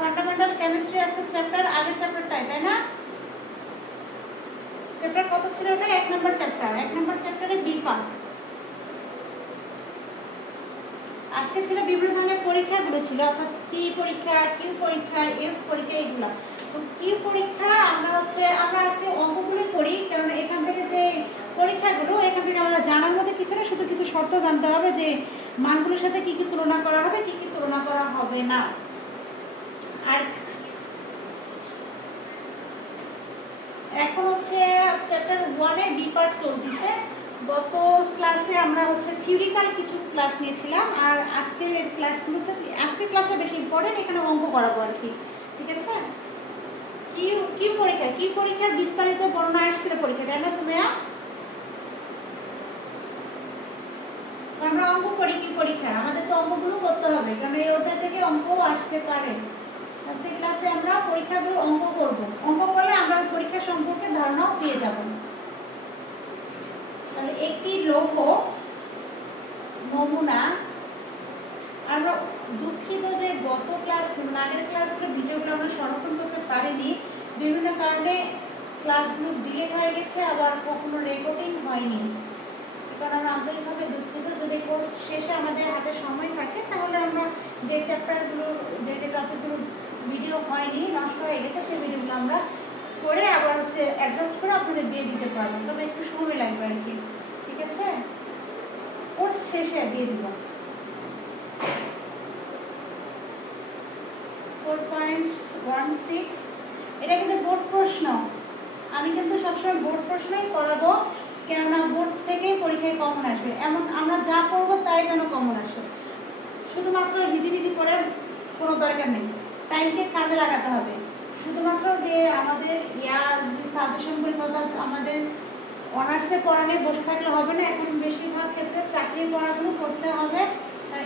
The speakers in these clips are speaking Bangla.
ফান্ডামেন্টাল কেমিস্ট্রি আজকে চ্যাপ্টার, আগের চ্যাপ্টারটাই, তাই না? চ্যাপ্টার কত ছিল ওটা? 1 নম্বর চ্যাপ্টার। 1 নম্বর চ্যাপ্টারে বি পার্ট। আজকে ছিল বিভিন্ন ধরনের পরীক্ষাগুলো ছিল, অর্থাৎ টি পরীক্ষা, কিউ পরীক্ষা, এফ পরীক্ষা, এগুলো। তো কিউ পরীক্ষা আমরা আজকে অঙ্কগুলোই করি, কারণ এখান থেকে যে পরীক্ষাগুলো, এখান থেকে আমাদের জানার মধ্যে কিছু না, শুধু কিছু শর্ত জানতে হবে যে মানগুলোর সাথে কি কি তুলনা করা হবে, কি কি তুলনা করা হবে না। আর এখন হচ্ছে চ্যাপ্টার 1 এর বি পার্ট চলতেছে। গত ক্লাসে আমরা থিওরিক্যাল কিছু ক্লাস নিয়েছিলাম, আর আজকের ক্লাসগুলোতে, আজকের ক্লাসটা বেশি ইম্পর্টেন্ট, এখানে অঙ্ক করাবো আর কি, ঠিক আছে? কিউ পরীক্ষার বিস্তারিত বর্ণনা আসছিল পরীক্ষা, তাই না সুমেয়া? আমরা অঙ্ক করি কিউ পরীক্ষা, আমাদের তো অঙ্কগুলো করতে হবে, কারণ এই অধ্যায় থেকে অঙ্কও আসতে পারে। আজকে ক্লাসে আমরা পরীক্ষাগুলো অঙ্ক করব, অঙ্ক করলে আমরা ওই পরীক্ষা সম্পর্কে ধারণাও পেয়ে যাব। তাহলে একটি লৌহ নমুনা, আমরা দুঃখিত যে গত ক্লাস, আগের ক্লাসগুলো ভিডিওগুলো আমরা সংরক্ষণ করতে পারিনি, বিভিন্ন কারণে ক্লাসগুলো ডিলেট হয়ে গেছে, আবার কখনো রেকর্ডিং হয়নি। কারণ আমরা আন্তরিকভাবে দুঃখিত। যদি কোর্স শেষে আমাদের হাতে সময় থাকে, তাহলে আমরা যে চ্যাপ্টারগুলো, যে টপিকগুলো ভিডিও হয়নি, নষ্ট হয়ে গেছে, সেই ভিডিওগুলো আমরা করে আবার অ্যাডজাস্ট করে আপনাদের দিয়ে দিতে পারবো, তবে একটু সময় লাগবে আর কি, ঠিক আছে? কোর্স শেষে দিয়ে দিব। 4.16 এটা কিন্তু বোর্ড প্রশ্ন, আমি কিন্তু সবসময় বোর্ড প্রশ্নই করাবো, কেননা বোর্ড থেকেই পরীক্ষায় কমন আসবে। এমন আমরা যা করবো তাই যেন কমন আসে, শুধুমাত্র হিজিবিজি করে কোনো দরকার নেই, টাইমকে কাজে লাগাতে হবে। শুধুমাত্র যে আমাদের সাজেশনগুলো, অর্থাৎ আমাদের অনার্সে পড়ানে বসে থাকলে হবে না, এখন বেশিরভাগ ক্ষেত্রে চাকরির পড়াগুলো করতে হবে, তাই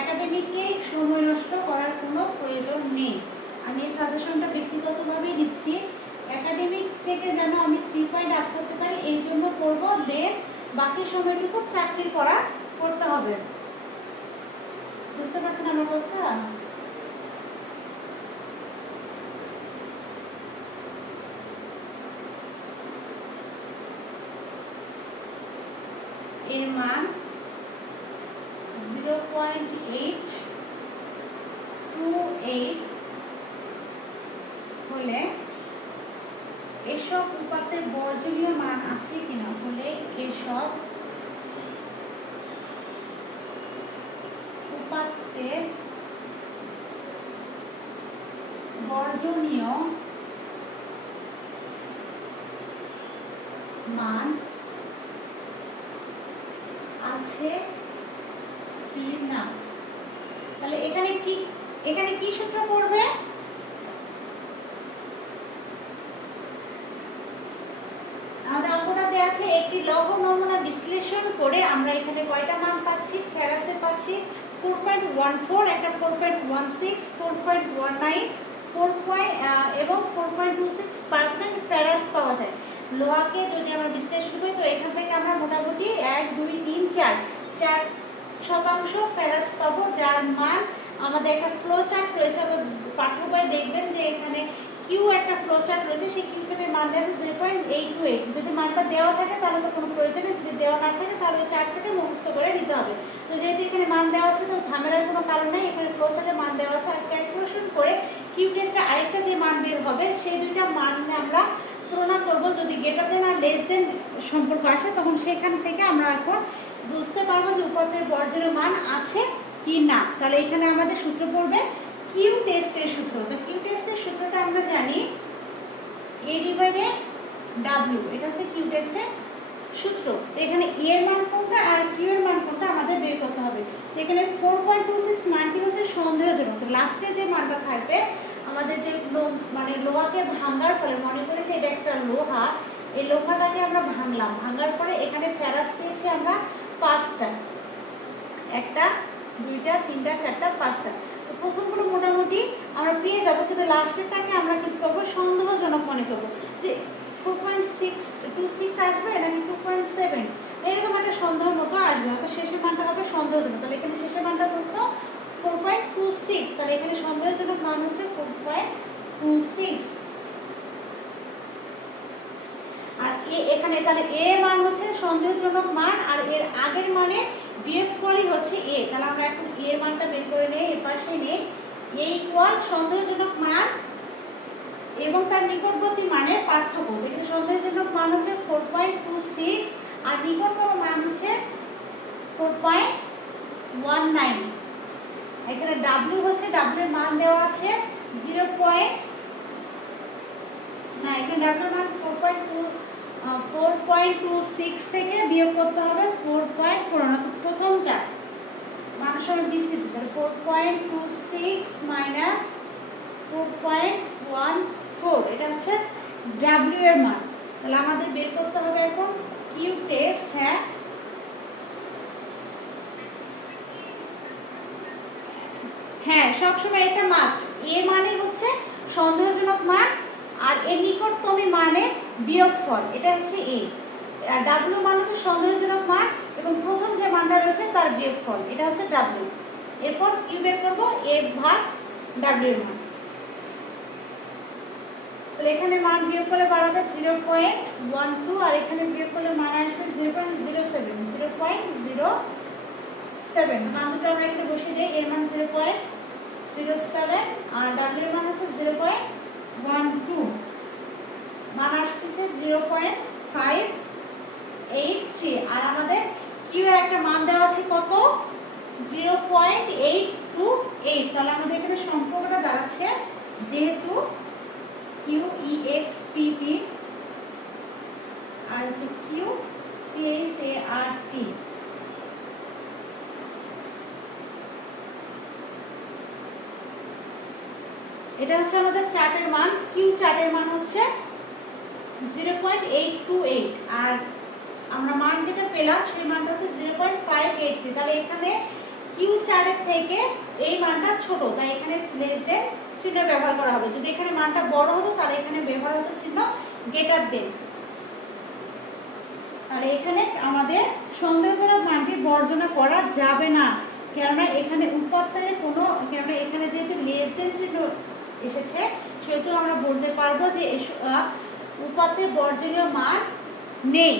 একাডেমিককেই সময় নষ্ট করার কোনো প্রয়োজন নেই। আমি এই সাজেশনটা ব্যক্তিগতভাবেই দিচ্ছি, একাডেমিক থেকে যেন আমি 3 পয়েন্ট আপ করতে পারি, এই জন্য করব। দেন বাকি সময়টুকু চাকরির পড়া করতে হবে। বুঝতে পারছেন আমার কথা? এর মান 0.828 হলে এসব উপাত্তের বর্জনীয় মান আছে কিনা, হলে এসব উপাত্তের বর্জনীয় মান আছে কি না। তাহলে এখানে কি সূত্র পড়বে? আমাদের অঙ্কটা দেওয়া আছে, একটি লৌহ নমুনা বিশ্লেষণ করে আমরা এখানে কয়টা মান পাচ্ছি? ফেরাসে পাচ্ছি 4.14, একটা 4.16, 4.19, এবং 4.26% ফেরাস পাওয়া যায়। লোহাকে যদি আমরা বিশ্লেষণ করি, তো এখান থেকে আমরা মোটামুটি 1, 2, 3, 4% ফেরাস পাবো, যার মান আমাদের একটা ফ্লো চার্ট রয়েছে, পাঠ্য বইয়ে দেখবেন যে এখানে কিউ একটা ফ্লো চার্ট রয়েছে, সেই কিউ চার্টের মান দেওয়া আছে 0.828। যদি মানটা দেওয়া থাকে তাহলে তো কোনো প্রয়োজন নেই, যদি দেওয়া না থাকে তাহলে ওই চার্ট থেকে মুখস্থ করে নিতে হবে। তো যেহেতু এখানে মান দেওয়া আছে, তো ঝামেলার কোনো কারণ নেই, এখানে ফ্লো চার্টের মান দেওয়া আছে, আর ক্যালকুলেশন করে কিউ টেস্টে আরেকটা যে মান বের হবে, সেই দুইটা মান আমরা তুলনা করব। যদি গ্রেটার দেন আর লেস দেন সম্পর্ক আসে, তখন সেখান থেকে আমরা এখন বুঝতে পারবো যে উপাত্তের বর্জনীয় মান আছে কি না। তাহলে এখানে আমাদের সূত্র পড়বে কিউ টেস্টের সূত্র। তো কিউ টেস্টের সূত্রটা আমরা জানি A/W, এটা হচ্ছে কিউ টেস্টের সূত্র। এখানে এ এর মান কোনটা আর কিউ এর মান কোনটা আমাদের বের করতে হবে। তো এখানে 4.26 মানটি হচ্ছে সন্দেহজনক। তো লাস্টে যে মানটা থাকবে, আমাদের যে লোহাকে ভাঙার ফলে, মনে করে যে এটা একটা লোহা, এই লোহাটাকে আমরা ভাঙলাম, ভাঙার পরে এখানে ফেরাস পেয়েছি আমরা 5টা, 1টা 2টা 3টা 4টা 5টা। তো প্রথমগুলো মোটামুটি আমরা পেয়ে যাবো, কিন্তু লাস্টেরটাকে আমরা কি করবো? সন্দেহজনক মনে করবো, যে 4.626 আসবে নাকি 2.7, এরকম একটা সন্দেহ মতো আসবে, অর্থাৎ শেষের মানটা হবে সন্দেহজনক। তাহলে এখানে শেষের মানটা করতো 4.26। 4.26, তাহলে এখানে সন্দেহজনক মান হচ্ছে 4.26। আর এখানে তাহলে এ মান হচ্ছে সন্দেহজনক মান, আর এর আগের মানে বিয়োগফলই হচ্ছে এ। তাহলে আমরা এখন এর মানটা বের করে নেই, এর পাশে নেই। এ ইকুয়াল সন্দেহজনক মান এবং তার নিকটবর্তী মানের পার্থক্য। এখানে সন্দেহজনক মান হচ্ছে 4.26 আর নিকটতম মান হচ্ছে 4.19। এখানে ডাব্লিউ হচ্ছে, ডাব্লিউ এর মান দেওয়া আছে 0. না, এখানে ডাব্লিউ মান 4.26 থেকে বিয়োগ করতে হবে 4.4, প্রথমটা মান সমান বিস্তৃত। তাহলে 4.26 মাইনাস 4.14, এটা হচ্ছে ডাব্লিউ এর মান। তাহলে আমাদের বের করতে হবে এখন কিউ টেস্ট। হ্যাঁ, হ্যাঁ, সবসময় এটা মাস্ট। এ মানে হচ্ছে সন্দেহজনক মান আর এর নিকটতম মানে বিয়োগফল, এটা হচ্ছে এ। আর ডাব্লিউ মানে হচ্ছে সন্দেহজনক মান এবং প্রথম যে মানটা রয়েছে তার বিয়োগফল, এটা হচ্ছে ডাব্লিউ। এরপর কিউ বের করব এ ভাগ ডাব্লিউ এর মান। তাহলে এখানে মান বিয়োগ করলে বাড়াবে 0.12 আর এখানে বিয়োগ করলে মান আসবে 0.07। 0.07 মান দুটো আমরা এখানে বসিয়ে দিই। এর মান 0.07 আর ডাব্লিউ এর মান হচ্ছে 0.12, মান আসতেছে 0.583 আর আমাদের কিউ এর একটা মান দেওয়া আছে কত, 0.828। তাহলে আমাদের এখানে সম্পর্কটা দাঁড়াচ্ছে, যেহেতু কিউ ইএক্সপিটি আর হচ্ছে কিউ সিএসএআরটি, এটা হচ্ছে আমাদের চার্টের মান। কিউ চার্টের মান হচ্ছে 0.828 আর আমরা মান যেটা পেলাম সেই মানটা হচ্ছে 0.583। তাহলে এখানে কিউ চার্টের থেকে এই মানটা ছোট, তাই এখানে লেস দেন চিহ্ন ব্যবহার করা হবে। যদি এখানে মানটা বড় হতো তাহলে এখানে ব্যবহার হতো চিহ্ন গ্রেটার দেন। তাহলে এখানে আমাদের সন্দেহজনক মানটি বর্জনা করা যাবে না, কেননা এখানে উৎপাদনের কোনো, কেননা এখানে যেহেতু লেস দেন চিহ্ন এসেছে সেহেতু আমরা বলতে পারবো যে উপাত্তে বর্জনীয় মান নেই।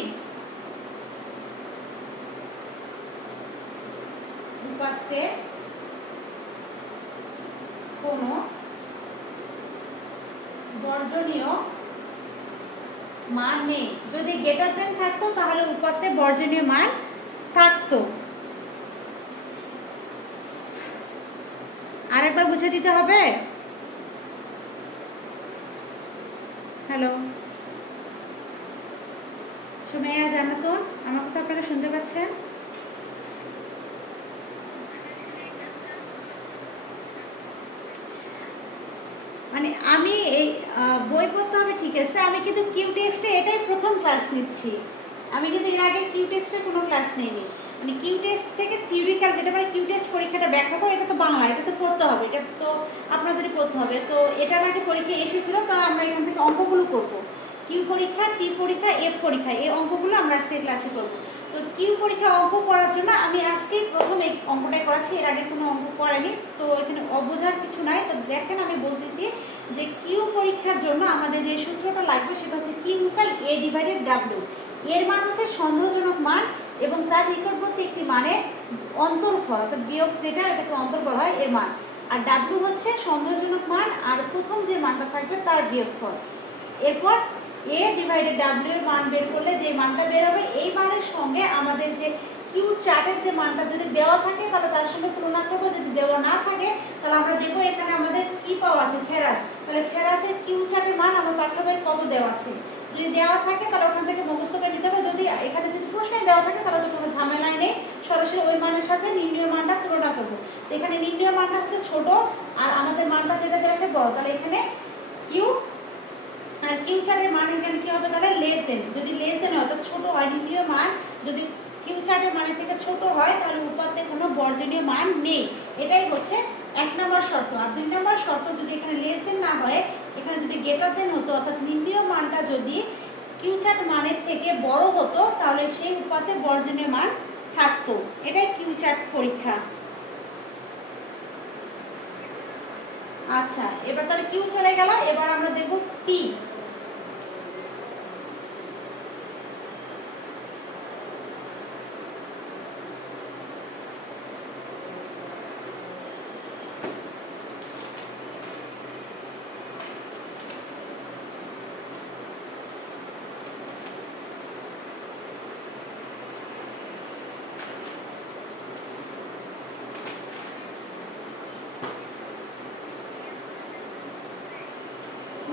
উপাত্তে কোনো বর্জনীয় মান নেই। যদি গ্রেটার দেন থাকতো তাহলে উপাত্তে বর্জনীয় মান থাকতো। আরেকবার বুঝে দিতে হবে। হ্যালো সুমাইয়া জান্নাতুন, আমার কথা আপনারা শুনতে পাচ্ছেন? মানে আমি এই বই পড়তে হবে ঠিক আছে, আমি কিন্তু কিউ টেস্টে এটাই প্রথম ক্লাস নিচ্ছি। আমি কিন্তু এর আগে কিউ টেস্টের কোনো ক্লাস নেইনি। মানে কিউ টেস্ট থেকে থিওরিক্যাল যেটা মানে কিউ টেস্ট পরীক্ষাটা ব্যাখ্যা করে, এটা তো বাংলা, এটা তো পড়তে হবে, এটা তো আপনাদেরই পড়তে হবে। তো এটার আগে পরীক্ষা এসেছিলো, তো আমরা এখান থেকে অঙ্কগুলো করবো। কিউ পরীক্ষা, টি পরীক্ষা, এফ পরীক্ষা, এই অঙ্কগুলো আমরা আজকে ক্লাসে করবো। তো কিউ পরীক্ষা অঙ্ক করার জন্য আমি আজকেই প্রথম এই অঙ্কটাই করাচ্ছি, এর আগে কোনো অঙ্ক করেনি। তো এখানে অবোঝার কিছু নাই। তো দেখেন আমি বলতেছি যে কিউ পরীক্ষার জন্য আমাদের যে সূত্রটা লাগবে সেটা হচ্ছে কিউ ইকুয়াল এ ডিভাইডেড ডাব্লিউ। এর মান হচ্ছে সন্দেহজনক মান এবং তার নিকটবর্তী একটি মানে অন্তর্ফল, অর্থাৎ বিয়োগ যেটা, এটাকে অন্তর বলা হয়, এর মান। আর ডাব্লিউ হচ্ছে সন্দেহজনক মান আর প্রথম যে মানটা থাকবে তার বিয়োগফল। এরপর এ ডিভাইডেড ডাব্লিউ এর মান বের করলে যে মানটা বের হবে, এই মানের সঙ্গে আমাদের যে কিউ চার্টের যে মানটা যদি দেওয়া থাকে তাহলে তার সঙ্গে তুলনা করবো। যদি দেওয়া না থাকে তাহলে আমরা দেখবো এখানে আমাদের কি পাওয়া আছে, ফেরাস। তাহলে ফেরাসের কিউ চার্টের মান আমরা পাঠ্য বইয়ে কত দেওয়া আছে। যদি দেওয়া থাকে তাহলে ওখান থেকে মুখস্থ করে নিতে হবে। যদি এখানে যদি প্রশ্নে দেওয়া থাকে তাহলে তো কোনো ঝামেলাই নেই, সরাসরি ওই মানের সাথে নির্ণয় মানটা তুলনা করবো। তো এখানে নির্ণয় মানটা হচ্ছে ছোট আর আমাদের মানটা যেটা দেওয়া আছে বড়। তাহলে এখানে কিউ আর কিউ চার্টের মান এখানে কি হবে, তাহলে লেস দেন। যদি লেস দেন হয় অর্থাৎ ছোট হয় নির্ণীয় মান, যদি কিউ চার্টের মানের থেকে ছোট হয় তাহলে উপাত্তে কোনো বর্জনীয় মান নেই। এটাই হচ্ছে 1 নম্বর শর্ত। আর 2 নম্বর শর্ত, যদি এখানে লেস দেন না হয়, এখানে যদি গ্রেটার দেন হতো, অর্থাৎ নির্ণীয় মানটা যদি কিউ চার্ট মানের থেকে বড় হতো তাহলে সেই উপাত্তে বর্জনীয় মান থাকতো। এটাই কিউ চার্ট পরীক্ষা। আচ্ছা, এবার তাহলে কিউ চলে গেল, এবার আমরা দেখব পি।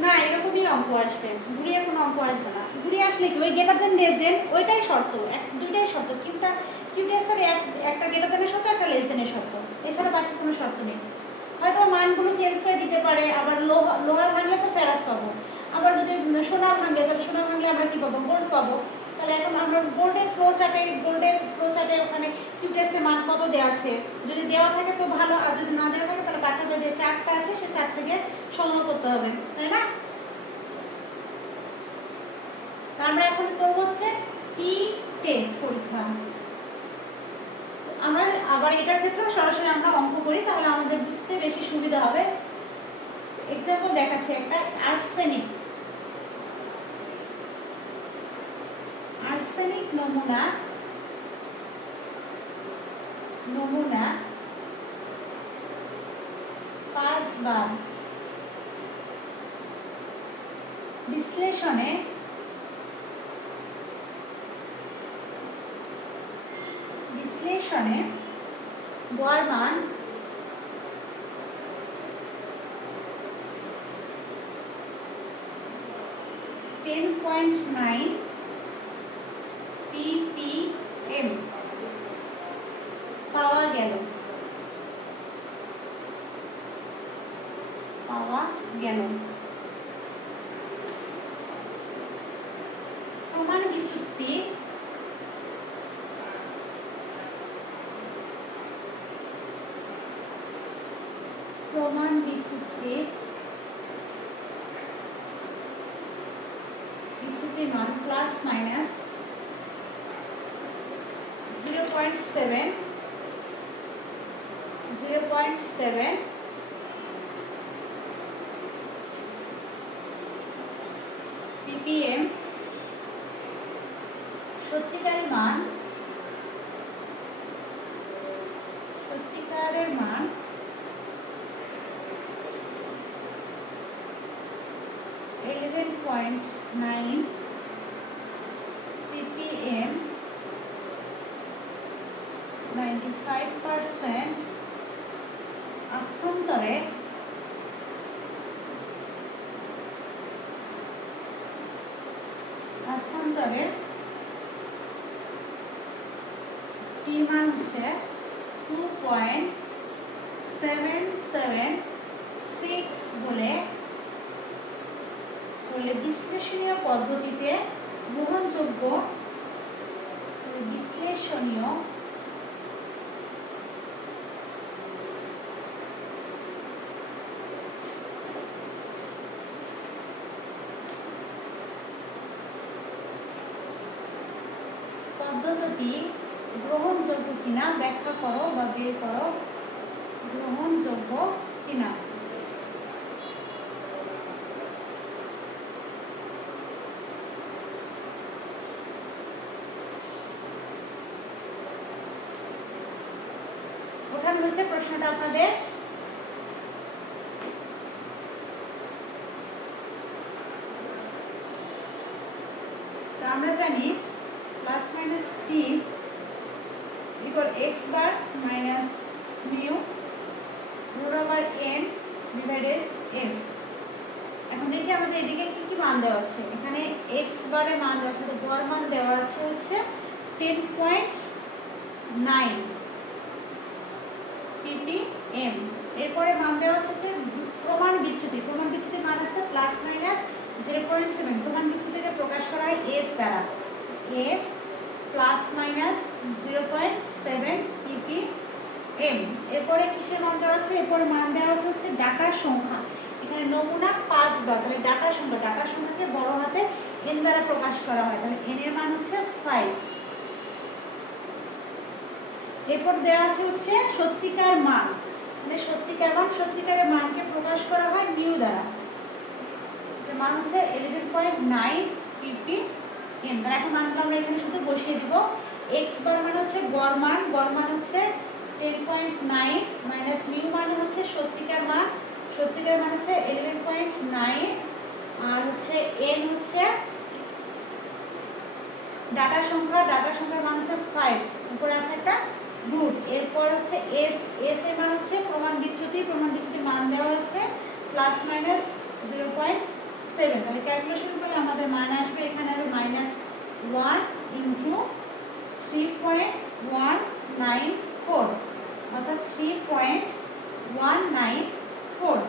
না, এরকমই অঙ্ক আসবে, ঘুরিয়ে কোনো অঙ্ক আসবে না। ঘুরিয়ে আসলে কি, ওই গেটার দেন লেস দেন ওইটাই শর্ত, দুইটাই শর্ত। কিউ টেস্টের একটা গেটার দেনের শর্ত, একটা লেস দেনের শর্ত, এছাড়া বাকি কোনো শর্ত নেই। হয়তো মানগুলো চেঞ্জ করে দিতে পারে, আবার লোহা ভাঙলে তো ফেরাস পাবো, আবার যদি সোনা ভাঙে তাহলে সোনা ভাঙলে আমরা কি পাবো, গোল্ড পাবো। তাহলে এখন আমরা গোল্ডের ফ্লো চার্টে ওখানে কিউ টেস্টের মান কত দেওয়া আছে, যদি দেওয়া থাকে তো ভালো, আর যদি না দেওয়া থাকে তাহলে পাঠ্যবই যে চার্টটা আছে সেই চার্ট থেকে সংগ্রহ করতে হবে, তাই না? আমরা এখন করব হচ্ছে টি টেস্ট পরীক্ষা। আমরা আবার এটার ক্ষেত্রে সরাসরি আমরা অঙ্ক করি, তাহলে আমাদের বুঝতে বেশি সুবিধা হবে। এক্সাম্পল দেখাচ্ছি একটা, আর্সেনিক নমুনা 5 বার বিশ্লেষণে গড় মান 10.9 ppm পাওয়া গেল। প্রমাণ বিচ্যুতি মান প্লাস মাইনাস 0.7 ppm। সত্যিকারের মান 11.9 ppm, 95% আস্থান্তরে টি মান হচ্ছে 2.776 বলে বিশ্লেষণীয় পদ্ধতিতে গ্রহণযোগ্য পদ্ধতি গ্রহণযোগ্য কিনা ব্যাখ্যা করো বা বের করো গ্রহণযোগ্য কিনা। ওঠানো হয়েছে প্রশ্নটা আপনাদের। তো আমরা জানি plus minus t equal x bar minus mu root over n divided s. এখন দেখি আমাদের এদিকে কি কি মান দেওয়া আছে। এখানে এক্স বারে মান দেওয়া আছে, তো গড় মান দেওয়া আছে হচ্ছে 10.9 ppm। এরপরে মান দেওয়া আছে প্রমাণ বিচ্যুতি মান আছে প্লাস মাইনাস 0.7। প্রমাণ বিচ্যুতিকে প্রকাশ করা হয় এস দ্বারা, এস প্লাস মাইনাস 0.7 ppm। এরপরে কিসের মান দেওয়া আছে, এরপরে মান দেওয়া আছে হচ্ছে ডাটার সংখ্যা। এখানে নমুনা 5 বার, তাহলে ডাটার সংখ্যাকে বড় হাতে n দ্বারা প্রকাশ করা হয়, তাহলে n এর মান হচ্ছে 5। এরপর দেওয়া আছে হচ্ছে সত্যিকার মান, মানে এটা সত্যিকারের মানকে প্রকাশ করা হয় মিউ দ্বারা। এর মান হচ্ছে 11.950 n। তাহলে এখন মানগুলো আমরা এখানে শুধু বসিয়ে দিব। x বার মানে হচ্ছে গড় মান হচ্ছে 10.9 মাইনাস মিউ মানে হচ্ছে সত্যিকার মান হচ্ছে 11.9 আর হচ্ছে n হচ্ছে ডাটা সংখ্যার মান হচ্ছে 5, উপরে আছে একটা রুট। এরপর হচ্ছে s এর মান হচ্ছে প্রমাণ বিচ্যুতির মান দেওয়া আছে প্লাস মাইনাস 0.7। তাহলে ক্যালকুলেশন করলে আমাদের মান আসবে, এখানে হবে -1 ইনটু 3.194 অর্থাৎ 3.194।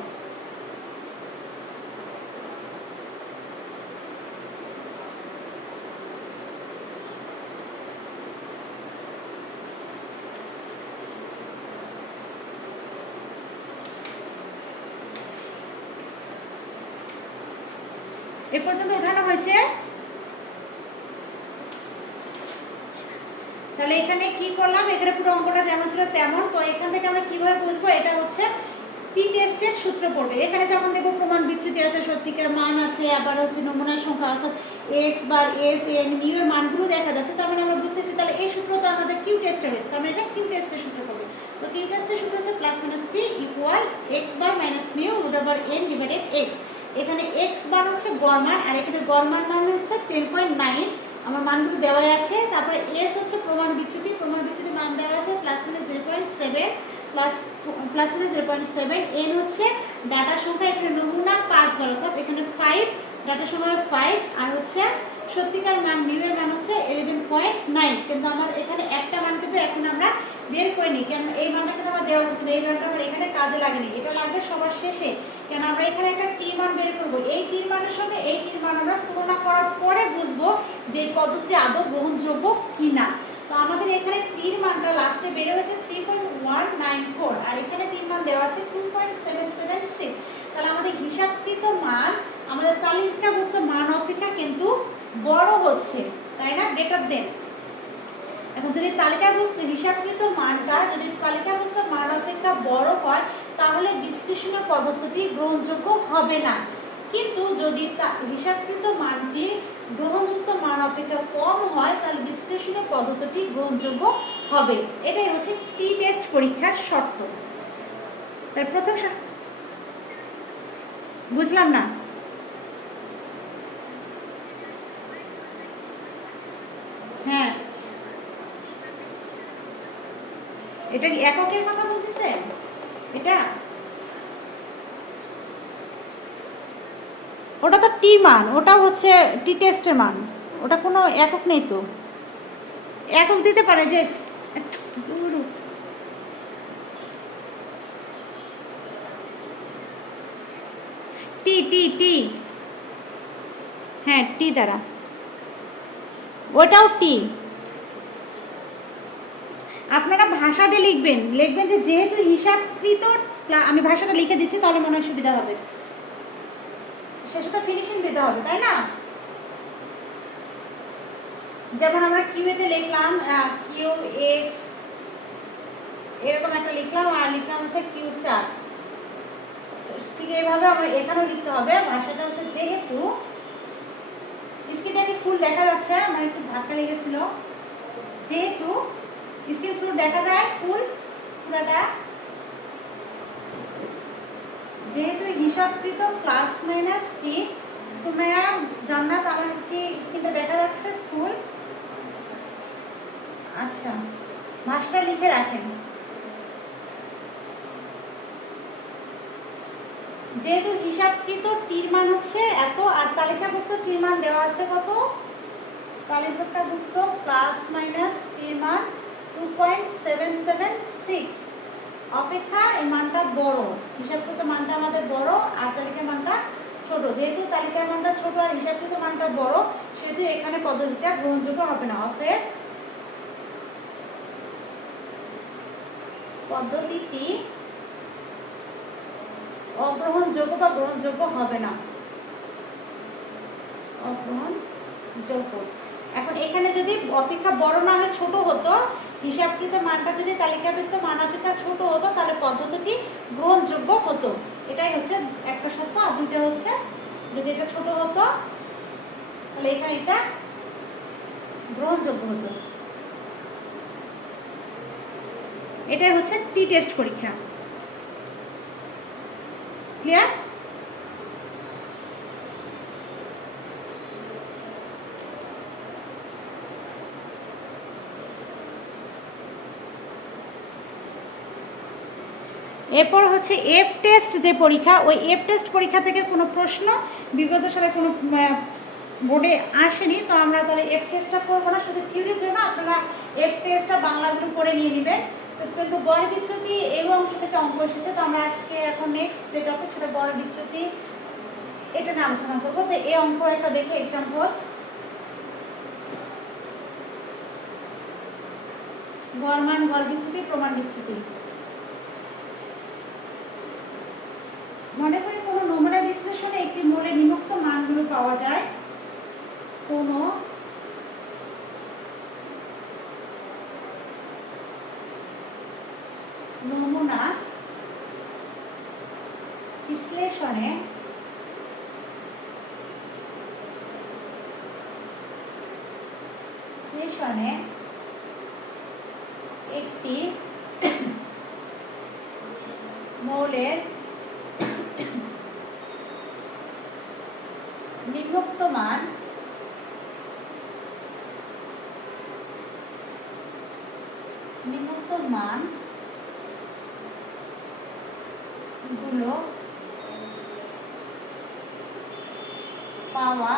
এ পর্যন্ত উঠানো হয়েছে। তাহলে এখানে কি করলাম, এখানে পুরো অঙ্কটা যেমন ছিল তেমন। তো এখান থেকে আমরা কিভাবে বুঝবো, এটা হচ্ছে টি টেস্টের সূত্র পড়বে। এখানে যখন দেখবো প্রমাণ বিচ্যুতি আছে, সত্যিকার মান আছে, আবার হচ্ছে নমুনার সংখ্যা অর্থাৎ x বার s n মিউ এর মানগুলো দেখা যাচ্ছে, তার মানে আমরা বুঝতেছি তাহলে এই সূত্রটা আমাদের কিউ টেস্টে রয়েছে, তার মানে এটা কিউ টেস্টের সূত্র পড়বে। তো কিউ টেস্টের সূত্র হচ্ছে plus minus t equal x bar minus mu root over n divided x। এখানে x বার হচ্ছে গড় মান আর এখানে গড় মান হচ্ছে 10.9, আমার মানগুলো দেওয়াই আছে। তারপরে s হচ্ছে প্রমাণ বিচ্যুতি মান দেওয়া আছে plus minus 0.7 plus minus 0.7। n হচ্ছে ডাটা সংখ্যা, এখানে নমুনা 5 বার অর্থাৎ এখানে 5, ডাটা সংখ্যা 5 আর হচ্ছে সত্যিকার মান মিউ এর মান হচ্ছে 11.9। কিন্তু আমার এখানে একটা মান কিন্তু এখন আমরা বের করিনি, কেন এই মানটা কিন্তু আমার দেওয়া আছে, কিন্তু এই মানটা আমার এখানে কাজে লাগেনি, এটা লাগবে সবার শেষে। কেন আমরা এখানে একটা টি মান বের করবো, এই টির মানের সঙ্গে এই টির মান আমরা তুলনা করার পরে বুঝবো যে এই পদ্ধতিটি আদৌ গ্রহণযোগ্য কিনা। তো আমাদের এখানে টির মানটা লাস্টে বের হয়েছে 3.194 আর এখানে টির মান দেওয়া আছে 2.776। তাহলে আমাদের হিসাবকৃত মান আমাদের তালিকাভুক্ত মান অপেক্ষা কিন্তু বড় হচ্ছে, তাই না, গ্রেটার দেন। এখন যদি তালিকাভুক্ত হিসাবকৃত মানটা যদি তালিকাভুক্ত মান অপেক্ষা বড় হয় তাহলে বিশ্লেষণীয় পদ্ধতিটি গ্রহণযোগ্য হবে না, কিন্তু যদি হিসাবকৃত মানটি গ্রহণযুক্ত মান অপেক্ষা কম হয় তাহলে বিশ্লেষণীয় পদ্ধতিটি গ্রহণযোগ্য হবে। এটাই হচ্ছে টি টেস্ট পরীক্ষার শর্ত। তার প্রথম বুঝলাম না, হ্যাঁ এটা কি এককের কথা বলতেছে? এটা ওটা তো টি মান, ওটা হচ্ছে টি টেস্টের মান, ওটা কোনো একক নেই। তো একক দিতে পারে যে টি টি টি হ্যাঁ টি দ্বারা, ওটাও টি। আপনারা ভাষা দিয়ে লিখবেন যে যেহেতু হিসাবকৃত, আমি ভাষাটা লিখে দিচ্ছি তাহলে মনে হয় সুবিধা হবে, শেষে তো ফিনিশিং দিতে হবে, তাই না? যেমন আমরা কিউ এতে লিখলাম কিউ এক্স এরকম একটা লিখলাম আর লিখলাম হচ্ছে কিউ 4, ঠিক এইভাবে আমরা এখানেও লিখতে হবে। ভাষাটা হচ্ছে যেহেতু স্ক্রিনটা কি ফুল দেখা যাচ্ছে, আমার একটু ধাক্কা লেগেছিল, যেহেতু স্ক্রিন ফুল দেখা যায় ফুল পুরাটা, যেহেতু হিসাবকৃত প্লাস মাইনাস টি। সুমাইয়া জান্নাত, আমার কি স্ক্রিনটা দেখা যাচ্ছে ফুল? আচ্ছা, ভাষাটা লিখে রাখেন। যেহেতু হিসাবকৃত টির মান হচ্ছে এত আর তালিকাভুক্ত টির মান দেওয়া আছে কত, তালিকাভুক্ত প্লাস মাইনাস টির মান 2.776 অপেক্ষা এই মানটা বড়, হিসাবকৃত মানটা আমাদের বড় আর তালিকার মানটা ছোট। যেহেতু তালিকার মানটা ছোট আর হিসাবকৃত মানটা বড় সেহেতু এখানে পদ্ধতিটা গ্রহণযোগ্য হবে না, অতএব পদ্ধতিটি অগ্রহণযোগ্য বা গ্রহণযোগ্য হবে না, অগ্রহণযোগ্য। এখন এখানে যদি অপেক্ষা বড় না হয়ে ছোট হতো, হিসাবকৃত মানটা যদি তালিকাভুক্ত মান অপেক্ষা ছোট হতো তাহলে পদ্ধতিটি গ্রহণযোগ্য হতো। এটাই হচ্ছে একটা শর্ত। আর দুইটা হচ্ছে যদি এটা ছোট হতো তাহলে এখানে এটা গ্রহণযোগ্য হতো। এটাই হচ্ছে টি টেস্ট পরীক্ষা। ক্লিয়ার? এরপর হচ্ছে এফ টেস্ট যে পরীক্ষা, ওই এফ টেস্ট পরীক্ষা থেকে কোনো প্রশ্ন বিগত সালে কোনো বোর্ডে আসেনি, তো আমরা তাহলে এফ টেস্টটা করবো না, শুধু থিওরির জন্য আপনারা এফ টেস্টটা বাংলাগুলো করে নিয়ে নেবেন। তো কিন্তু গড় বিচ্যুতি এই অংশ থেকে অঙ্ক এসেছে, তো আমরা আজকে এখন নেক্সট যে টপিক সেটা গড় বিচ্যুতি, এটা নিয়ে আলোচনা করবো। তো এই অঙ্ক একটা দেখে এক্সাম্পল, গড় মান, গড় বিচ্যুতি, প্রমাণ বিচ্যুতি। মনে করি কোনো নমুনা বিশ্লেষণে একটি মোলে নিম্নোক্ত মানগুলো পাওয়া যায়। কোনো নমুনা বিশ্লেষণে একটি মৌলের নিম্নোক্ত মান গুলো পাওয়া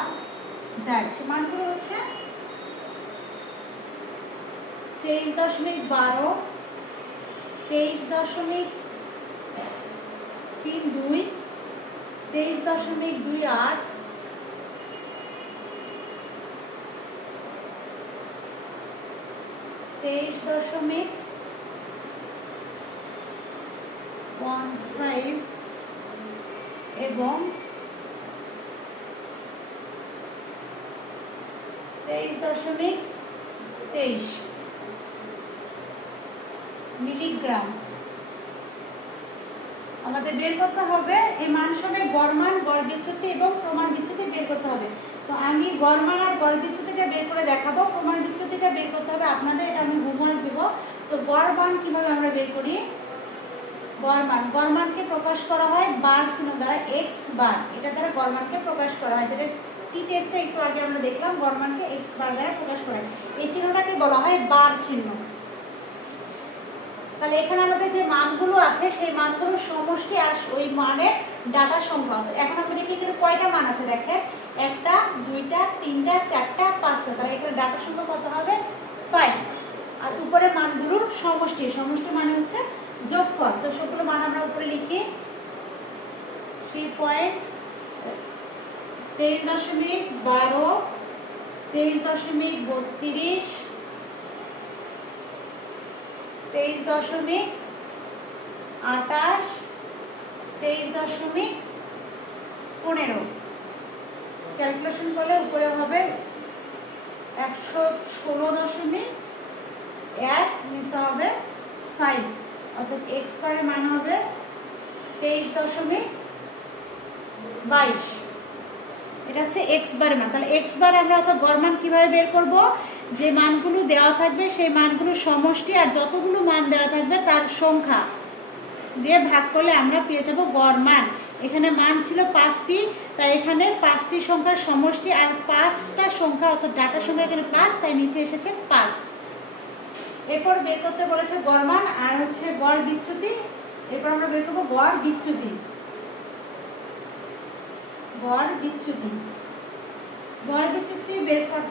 যায়। সে মানগুলো হচ্ছে 23.12, 23.32, 23.28, 23.15 এবং 23.23 মিলিগ্রাম আমাদের বের করতে হবে। এই মান সবে গড় মান, গড় বিচ্যুতি এবং প্রমাণ বিচ্যুতি বের করতে হবে। তো আমি গড় মান আর গড় বিচ্যুতিটা বের করে দেখাবো, প্রমাণ বিচ্যুতিটা বের করতে হবে আপনাদের, এটা আমি হোমওয়ার্ক দেব। তো গড় মান কিভাবে আমরা বের করি? গড় মানকে প্রকাশ করা হয় বার চিহ্ন দ্বারা, এক্স বার, এটা দ্বারা গড় মানকে প্রকাশ করা হয়। যেটা টি টেস্টে একটু আগে আমরা দেখলাম, গড় মানকে এক্স বার দ্বারা প্রকাশ করা হয়। এই চিহ্নটাকে বলা হয় বার চিহ্ন। তাহলে এখানে আমাদের যে মানগুলো আছে সেই মানগুলোর সমষ্টি আর ওই মানের ডাটা সংখ্যা। এখন আমরা দেখি এখানে কয়টা মান আছে, দেখেন 1টা 2টা 3টা 4টা 5টা, তাহলে এখানে ডাটা সংখ্যা কত হবে? 5। আর উপরে মানগুলোর সমষ্টি, সমষ্টি মানে হচ্ছে যোগফল। তো সবগুলো মান আমরা উপরে লিখি, 3.23.12, 23.32, 23.28, 23.15। ক্যালকুলেশন করলে উপরে হবে 116.1, নিচে হবে 5, অর্থাৎ এক্স বারের মান হবে 23.22। এটা হচ্ছে এক্স বারের মান। তাহলে এক্স বার আমরা অর্থাৎ গড় মান কীভাবে বের করব? যে মানগুলো দেওয়া থাকবে সেই মানগুলোর সমষ্টি আর যতগুলো মান দেওয়া থাকবে তার সংখ্যা দিয়ে ভাগ করলে আমরা পেয়ে যাব গড় মান। এখানে মান ছিল 5টি, তাই এখানে 5টি সংখ্যার সমষ্টি আর 5টা সংখ্যা অর্থাৎ ডাটা সংখ্যা এখানে 5, তাই নিচে এসেছে 5। এরপর বের করতে বলেছে গড় মান আর হচ্ছে গড় বিচ্যুতি। এরপর আমরা বের করবো গড় বিচ্যুতি। গড় বিচ্যুতি বের কর,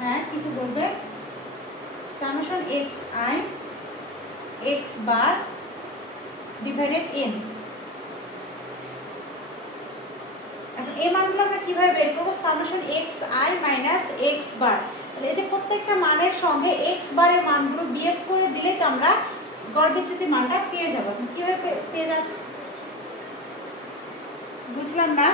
হ্যাঁ কিছু বলবে, summation x i x bar divided n. এখন এই মানগুলো আমরা কিভাবে বের করবো? Summation x I minus x bar. তাহলে এই যে প্রত্যেকটা মানের সঙ্গে এক্স বারের মানগুলো বিয়োগ করে দিলে তো আমরা গড় বিচ্যুতি মানটা পেয়ে যাবো। কিভাবে পেয়ে যাচ্ছে বুঝলাম না।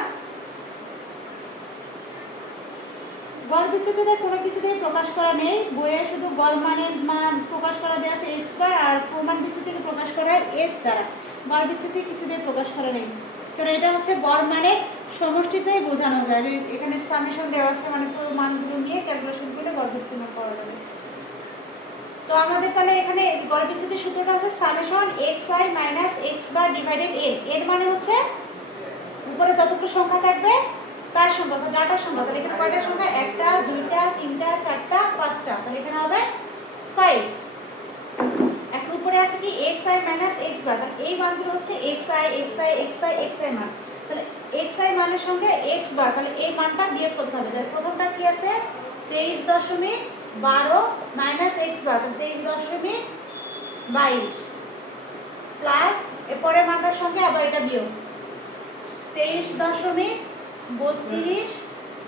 গড় বিচ্যুতিতে কোনো কিছুতেই প্রকাশ করা নেই, বইয়ে শুধু গড় মানের মান প্রকাশ করা দেওয়া আছে এক্স বার, আর প্রমাণ বিচ্যুতিকে প্রকাশ করা হয় এস দ্বারা। গড় বিচ্যুতি কিছুতেই প্রকাশ করা নেই, কারণ এটা হচ্ছে গড় মানের সমষ্টিতেই বোঝানো যায়। যে এখানে সামেশন দেওয়া আছে, মানে পুরো মানগুলো নিয়ে ক্যালকুলেশন করলে গড় বিচ্যুতি পাওয়া যাবে। তো আমাদের তাহলে এখানে গড় বিচ্যুতির সূত্রটা হচ্ছে summation x I minus x bar divided N. এর মানে হচ্ছে উপরে যতগুলো সংখ্যা থাকবে তার সংখ্যা, তো ডাটার সংখ্যা। তাহলে এখানে কয়টা সংখ্যা? 1টা 2টা 3টা 4টা 5টা, তাহলে এখানে হবে 5। এখন উপরে আছে কি x I minus x bar, তাহলে এই মানগুলো হচ্ছে x i x i x i x I মান। তাহলে এক্স আই মানের সঙ্গে এক্স বার, তাহলে এই মানটা বিয়োগ করতে হবে। তাহলে প্রথমটা কি আছে 23.12 মাইনাস এক্স বার, 23.22 প্লাস এরপরে মানটার সঙ্গে আবার এটা বিয়োগ 23.32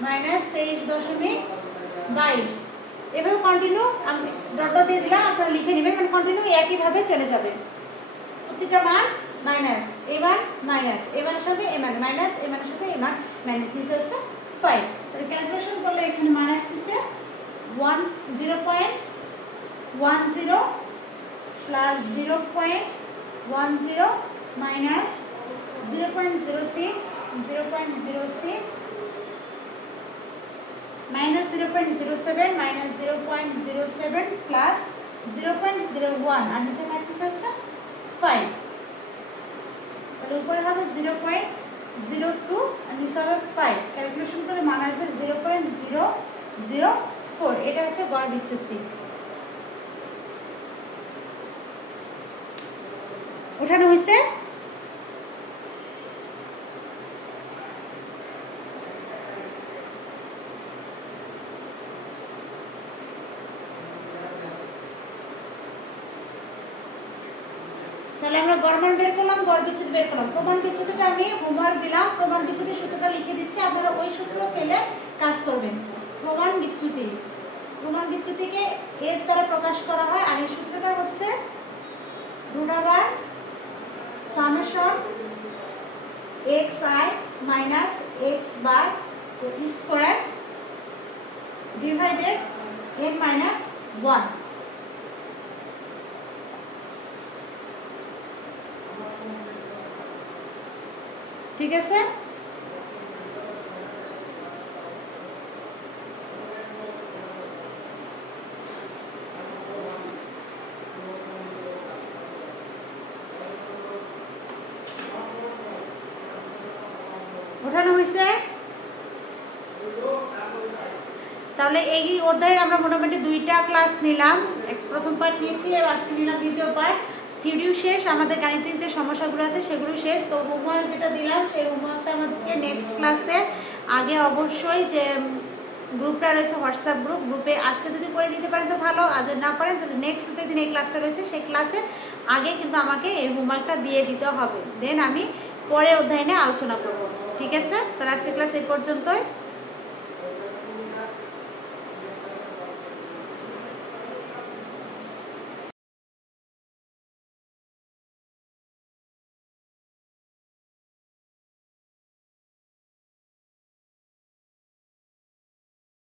মাইনাস 23.22। এভাবে কন্টিনিউ আমি ডট দিয়ে দিলাম, আপনারা লিখে নেবেন, মানে কন্টিনিউ একইভাবে চলে যাবে। প্রতিটা মান মাইনাস, এই মান মাইনাস, এই মানের সঙ্গে এই মান মাইনাস, এই মানের সাথে এই মান মাইনাস, নিচে হচ্ছে 5। তাহলে ক্যালকুলেশন করলে এখানে মান আসতেছে 0.10 plus 0.10 minus 0.06 0.06 minus 0.07 minus 0.07 plus 0.01 আর নিচে থাকতেছে হচ্ছে 5। তাহলে উপরে হবে 0.02 আর নিচে হবে 5। ক্যালকুলেশন করে মান আসবে 0.004। এটা হচ্ছে গড় বিচ্যুতি। ওঠানো হয়েছে? তাহলে আমরা গড় মান বের করলাম, গড় বিচ্যুতি বের করলাম। প্রমাণ বিচ্যুতিটা আমি হোমওয়ার্ক দিলাম, প্রমাণ বিচ্যুতির সূত্রটা লিখে দিচ্ছি, আপনারা ওই সূত্র ফেলে কাজ করবেন। প্রমাণ বিচ্যুতি, প্রমাণ বিচ্যুতিকে এস দ্বারা প্রকাশ করা হয়, আর এই সূত্রটা হচ্ছে root over summation x I minus x bar square divided N minus 1। ঠিক আছে? ওঠানো হয়েছে? তাহলে এই অধ্যায়ের আমরা মোটামুটি 2টা ক্লাস নিলাম। প্রথম পার্ট নিয়েছি, আর আজকে নিলাম দ্বিতীয় পার্ট। থিওরিও শেষ, আমাদের গাণিতিক যে সমস্যাগুলো আছে সেগুলো শেষ। তো হোমওয়ার্ক যেটা দিলাম সেই হোমওয়ার্কটা আমাদেরকে নেক্সট ক্লাসে আগে অবশ্যই যে গ্রুপটা রয়েছে হোয়াটসঅ্যাপ গ্রুপে আজকে যদি করে দিতে পারেন তো ভালো, আর যদি না পারেন তাহলে নেক্সট যেদিন এই ক্লাসটা রয়েছে সেই ক্লাসে আগে কিন্তু আমাকে এই হোমওয়ার্কটা দিয়ে দিতে হবে, দেন আমি পরে অধ্যায় নিয়ে আলোচনা করব। ঠিক আছে? তাহলে আজকে ক্লাস এই পর্যন্তই।